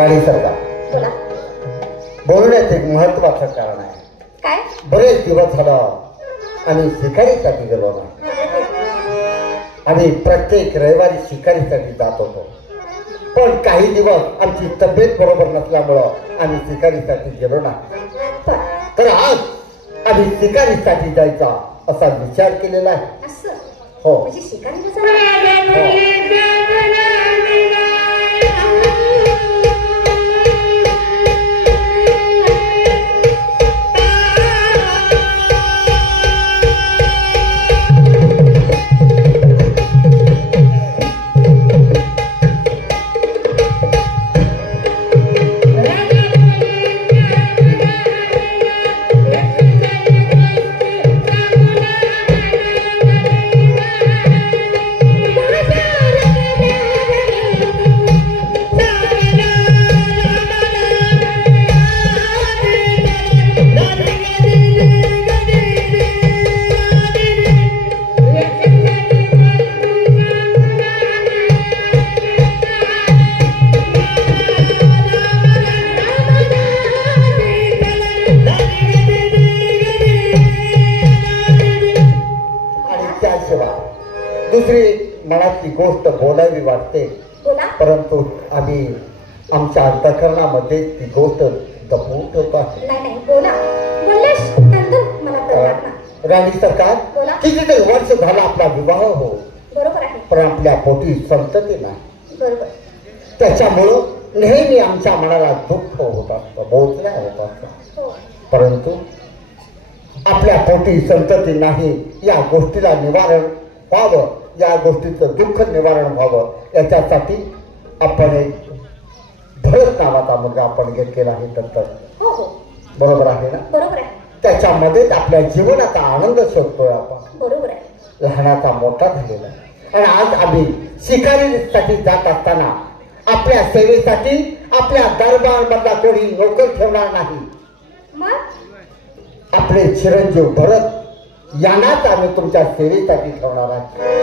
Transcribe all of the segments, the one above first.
राणी सरकार, बोला. बोलण्यात एक महत्वाचं कारण आहे. काय? बरेच दिवस झाला आम्ही शिकारीसाठी गेलो ना. आम्ही प्रत्येक रविवारी शिकारीसाठी जात होतो, पण काही दिवस आमची तब्येत बरोबर नसल्यामुळं आम्ही शिकारीसाठी गेलो ना. तर आज आम्ही शिकारीसाठी जायचा असा विचार केलेला आहे. असं? हो. म्हणजे शिकारी मनातली गोष्ट बोलावी वाटते, परंतु आम्ही आमच्या अंतःकरणामध्ये ती गोष्ट दबवून ठेवतो. राणी सरकार, कितीतरी वर्ष झाला आपला विवाह हो, बरोबर आहे, पण आपल्या पोटी संतती नाही. बरोबर. त्याच्यामुळं नेहमी आमच्या मनाला दुःख होत असतं, बोचण्या होत असतात. परंतु आपल्या पोटी संतती नाही, या गोष्टीला निवारण व्हावं, या गोष्टीचं दुःख निवारण व्हावं, याच्यासाठी आपण एक भरत नावाचा मुलगा आपण घेतलेला आहे. दत्तक. बरोबर आहे ना? बरोबर आहे. त्याच्यामध्येच आपल्या जीवनाचा आनंद शोधतोय आपण. बरोबर आहे. लहानाचा मोठा झालेला आहे. आणि आज आम्ही शिकारीसाठी जात असताना आपल्या सेवेसाठी आपल्या दरबारमधला कोणी नोकर ठेवणार नाही. आपले चिरंजीव भरत यांनाच आम्ही तुमच्या सेवेसाठी ठेवणार आहे.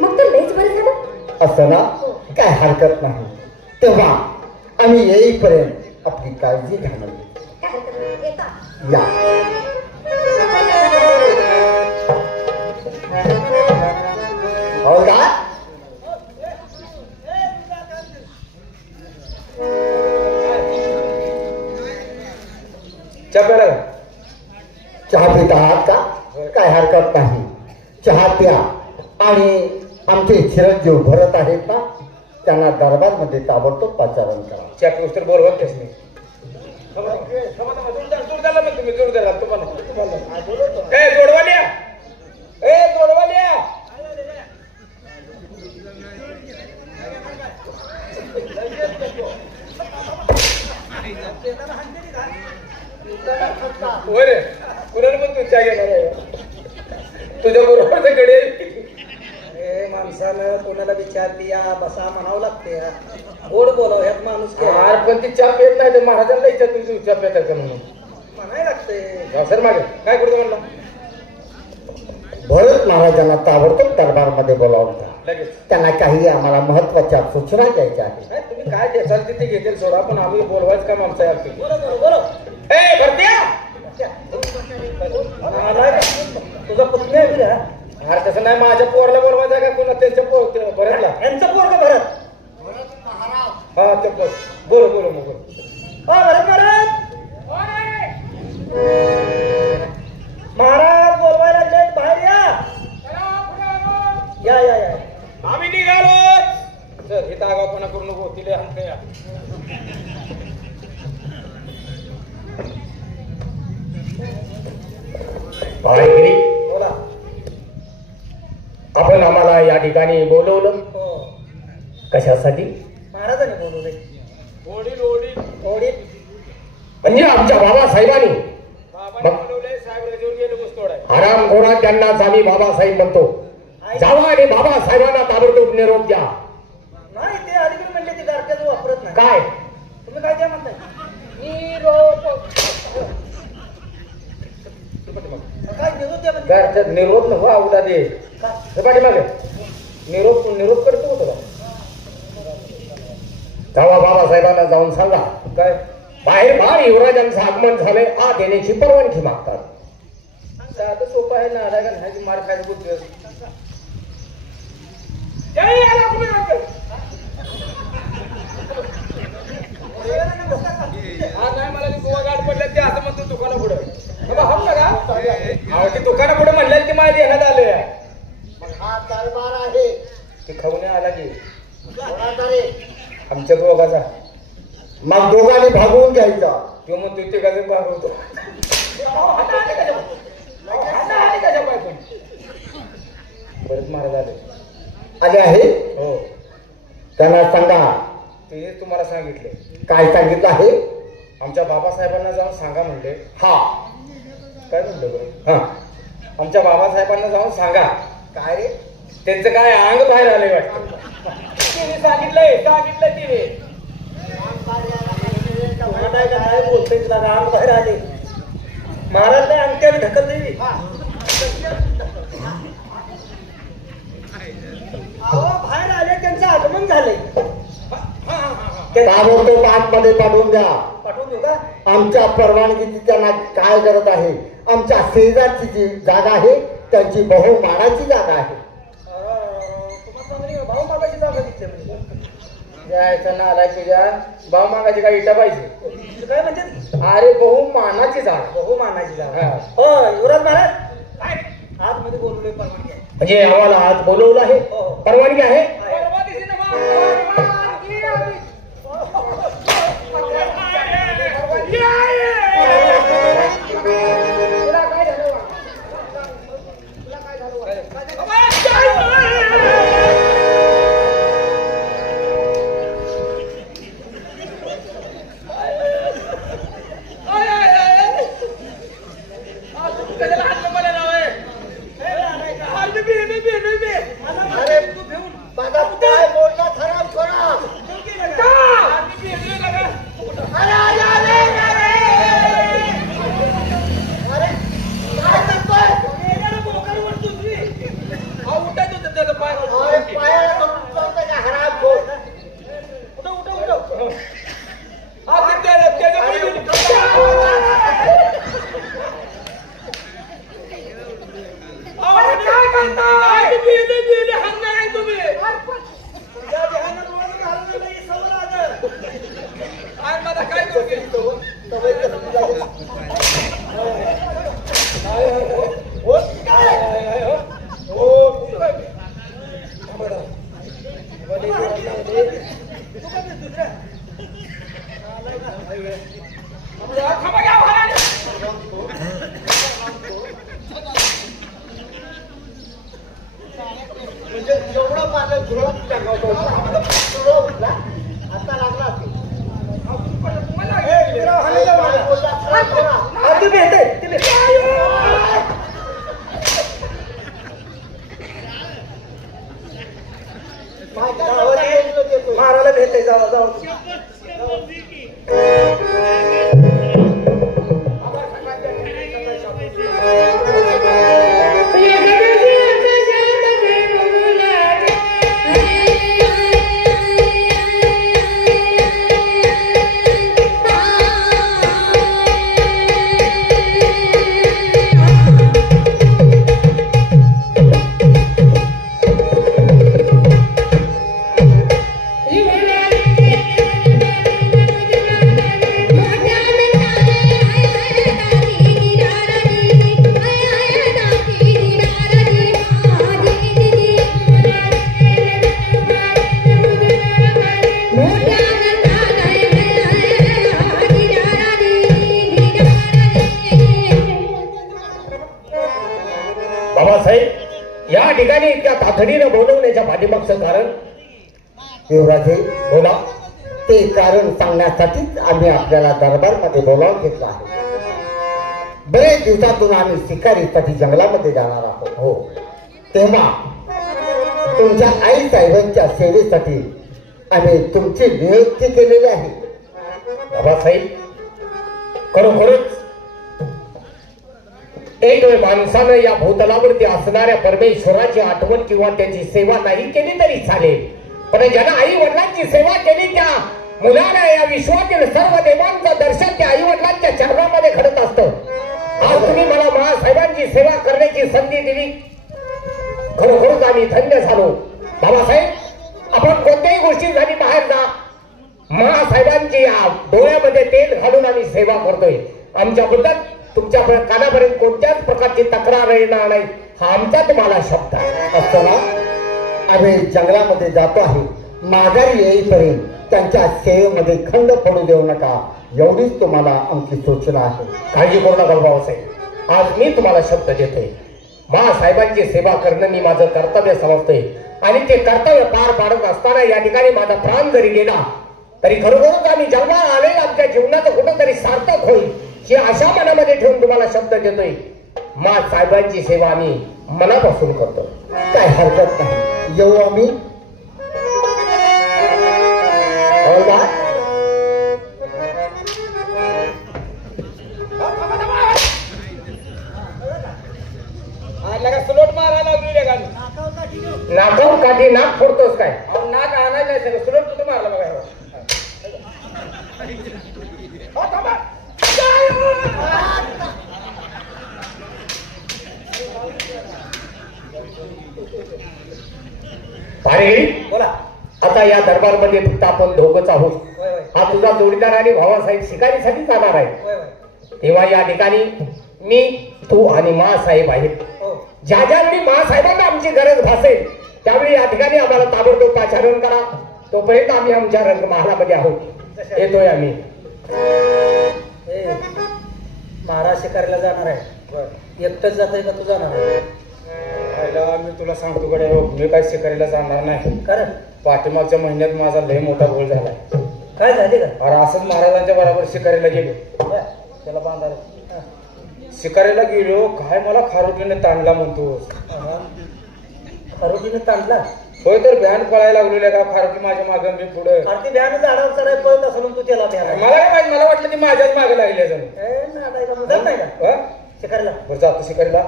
मग तर लयच बरं झालं. असं ना? काय हरकत नाही. तेव्हा आम्ही येईपर्यंत आपली काळजी घ्या. या. हो का? चहा पिता आहात का? काय हरकत नाही, चहा प्या. आणि आमचे चिरंजीव भरत आहेत ना, त्यांना दरबारमध्ये ताबडतोब पाचारण करा. चॅप्टर बरोबर तेच नाही. कुणाला पण तू चहा घेणार आहे तुझ्या बरोबर कडे. माणसानं कोणाला विचारली या बसा म्हणावं लागते, गोड बोलाव ह्यात माणूस. पण ती चहा पेत नाही तर महाराजांना विचार तुझी चहा पेटायचं म्हणून म्हणाय लागते. सर मागे काय करतो म्हणला? भरत महाराजांना ताबडतोब दरबारमध्ये बोलावून लगेच त्यांना काही आम्हाला महत्वाच्या सूचना द्यायच्या आहेत. तुम्ही काय द्याल तिथे घेतील सोडा, पण आम्ही बोलवायचं काम आमचं आहे. तुझा पुतण्या आहे. अरे तसं नाही, माझ्या पोरला बोलवायचं का पुन्हा त्यांच्या भरतला? यांचा पोरगा भरत. हा ते बोल बोल मग बोल. भरत महाराज बोलवायला लागले, बाहेर या. या या. आम्ही निघालो. चल इथं आगावपणा करू नको, तिले हाणते या. बोला. आपण आम्हाला या ठिकाणी बोलवलं कशासाठी? महाराजांनी बोलवले. म्हणजे आमच्या बाबासाहेबांनी आराम घोडा त्यांनाच आम्ही बाबासाहेब म्हणतो. जावा आणि बाबासाहेबांना ताबडतोब निरोप द्या. नाही ते अलीकडे म्हणले ते गारठ्याचं वापरत नाही. काय तुम्ही काय द्या म्हणताय? काय निरोप द्या म्हणजे? निरोप नको आवडा दे पाठी मागे निरोप करतो होतो का? तेव्हा बाबासाहेबांना जाऊन सांगा काय बाहेर बाहेर युवराजांचं आगमन झालंय आत येण्याची परवानगी मागतात. साधं सोपं आहे ना का नाही मार खायचं बुद्धी हा नाही मला ती गोवा गाठ पडल्या ते असं म्हणतो दुकाना पुढे हम ना का ती दुकाना पुढे म्हणल्या ती माझ्या ध्यानात आलं हा दरबार आहे ती खाऊ नाही आला की कोणाचा रे? आमच्या दोघाचा मग दोघांनी भागवून घ्यायचा. तो म्हणतो ते कसं भागवतो बरेच महाराज आले आले आहे. हो त्यांना सांगा ते तुम्हाला सांगितले काय सांगितलं आहे. आमच्या बाबासाहेबांना जाऊन सांगा म्हणले. हा काय म्हणलं बरं हा आमच्या बाबासाहेबांना जाऊन सांगा काय रे? त्यांचं काय अंग बाहेर आले वाटतं तिने सांगितलंय तिने काय बोलतोय तुला राम बाहेर आले महाराज नाही अंगठ्याने ढकल देवी बाहेर आले त्यांचं आगमन झालंय ताबडतोब आतमध्ये पाठवून द्या. पाठवून देऊ का आमच्या परवानगीची त्यांना काय गरज आहे. आमच्या शेजारची जी जागा आहे त्यांची बहुमानाची जागा आहे. तुम्हाला भाऊ मागाची जागा दिसते म्हणजे जायचं ना आलाय तुझ्या भाव मागाची काय इटा पाहिजे काय म्हणते अरे बहुमानाची जागा बहुमानाची जागा हा. हो युवराज महाराज आतमध्ये बोललोय परवानगी आहे. म्हणजे आम्हाला आज बोलवलं आहे हो. परवानगी आहे. अरे माझा काय बोलणं खराब करा. अरे अरे अरे अरे अरे काय करतोय? अरे पायाला तुमचं का हराम बोल. म्हणजे एवढं माझं घुरत टाकावतो आता लागला महाराला भेटते जाऊ जाऊ बाबासाहेब या ठिकाणी इतक्या तातडीनं बोलवण्याच्या पाठीमागचं कारण युवराजे बोला. ते कारण सांगण्यासाठीच आम्ही आपल्याला दरबारमध्ये बोलावून घेतलं आहे. बरेच दिवसातून आम्ही शिकारीसाठी जंगलामध्ये जाणार आहोत. हो तेव्हा तुमच्या आई साहेबांच्या सेवेसाठी आम्ही तुमची नियुक्ती केलेली आहे. बाबासाहेब खरोखरच एक वेळ माणसानं या भूतलावरती असणाऱ्या परमेश्वराची आठवण किंवा त्याची सेवा नाही केली तरी चालेल, पण ज्यानं आई वडिलांची सेवा केली त्या मुलाला या विश्वातील सर्व देवांचं दर्शन त्या आई वडिलांच्या चरणामध्ये घडत असतं. आज तुम्ही मला महासाहेबांची सेवा करण्याची संधी दिली, खरोखरच आम्ही धन्य झालो. बाबासाहेब, आपण कोणत्याही गोष्टीसाठी बाहेर जा, महासाहेबांची या डोळ्यामध्ये तेल घालून आम्ही सेवा करतोय. आमच्याबद्दल तुमच्या कानापर्यंत कोणत्याच प्रकारची तक्रार येणार नाही, हा आमचा तुम्हाला शब्द आहे. असताना आम्ही जंगलामध्ये जातो आहे. माघारी येईपर्यंत त्यांच्या सेवेमध्ये खंड पडू देऊ नका, एवढीच तुम्हाला आमची सूचना आहे. काळजी करू नका बाबासाहेब. आज मी तुम्हाला शब्द देतोय, महासाहेबांची सेवा करणं मी माझं कर्तव्य समजतोय आणि ते कर्तव्य पार पाडत असताना या ठिकाणी माझा प्राण जरी गेला तरी खरोखरच आम्ही जन्माला आले आमच्या जीवनाचं कुठंतरी सार्थक होईल ही आशा मनामध्ये ठेवून तुम्हाला शब्द देतोय. महासाहेबांची सेवा आम्ही मनापासून करतो. काय हरकत नाही, येऊ आम्ही. स्लोट मारायला लागली का नाकावर काठी नाक फोडतोस काय? नाक आणायला स्लोट कुठे मारला बघा. अरे बोला. आता या दरबारमध्ये फक्त आपण दोघंच आहोत. हा तुझा जोडीदार आणि भावासाहेब शिकारीसाठी जाणार आहे. तेव्हा या ठिकाणी मी, तू आणि मासाहेब आहेत. ज्या ज्यावेळी महासाहेबांना आमची गरज भासेल त्यावेळी या ठिकाणी आम्हाला ताबडतोब पाचारण करा. तोपर्यंत आम्ही आमच्या रंगमहालामध्ये आहोत. येतोय आम्ही. महाराज शिकारीला जाणार आहे. एकटंच जातोय का तू जाणार आहे? मी तुला सांगतो कडे, मी काय शिकारीला जाणार नाही. कारण पाठीमागच्या महिन्यात माझा लय मोठा गोल झालाय. काय झाले का? अरे असंच महाराजांच्या बरोबर शिकारीला गेलो. त्याला बांधायला शिकारीला गेलो, काय मला खारुटीने ताणला म्हणतोस. खारुटीने ताणला? होय, तर भ्यान पळायला लागलेलं का खारुटी माझ्या मागे, मी पुढे. अरे भ्यान झाडावर चढाय पळत असं तू त्याला भ्यान. मला काय माहिती, मला वाटलं ती माझ्याच मागे लागली जण. नाही का शिकारीला? बरं जातो शिकारीला.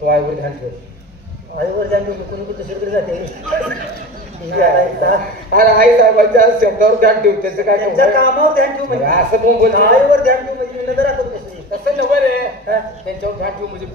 तो आईवर ध्यान ठेव. आईवर ध्यान ठेव. कुणी कुठे शिकली जाते? अरे आई साहेबांच्या शब्दावर ध्यान ठेव. त्याचं काय त्यांच्या कामावर ध्यान ठेव म्हणजे असं कोण बोलतो? आईवर ध्यान ठेव म्हणजे नजर राखत कशी? तसं नव्हे रे, त्यांच्यावर ध्यान ठेव म्हणजे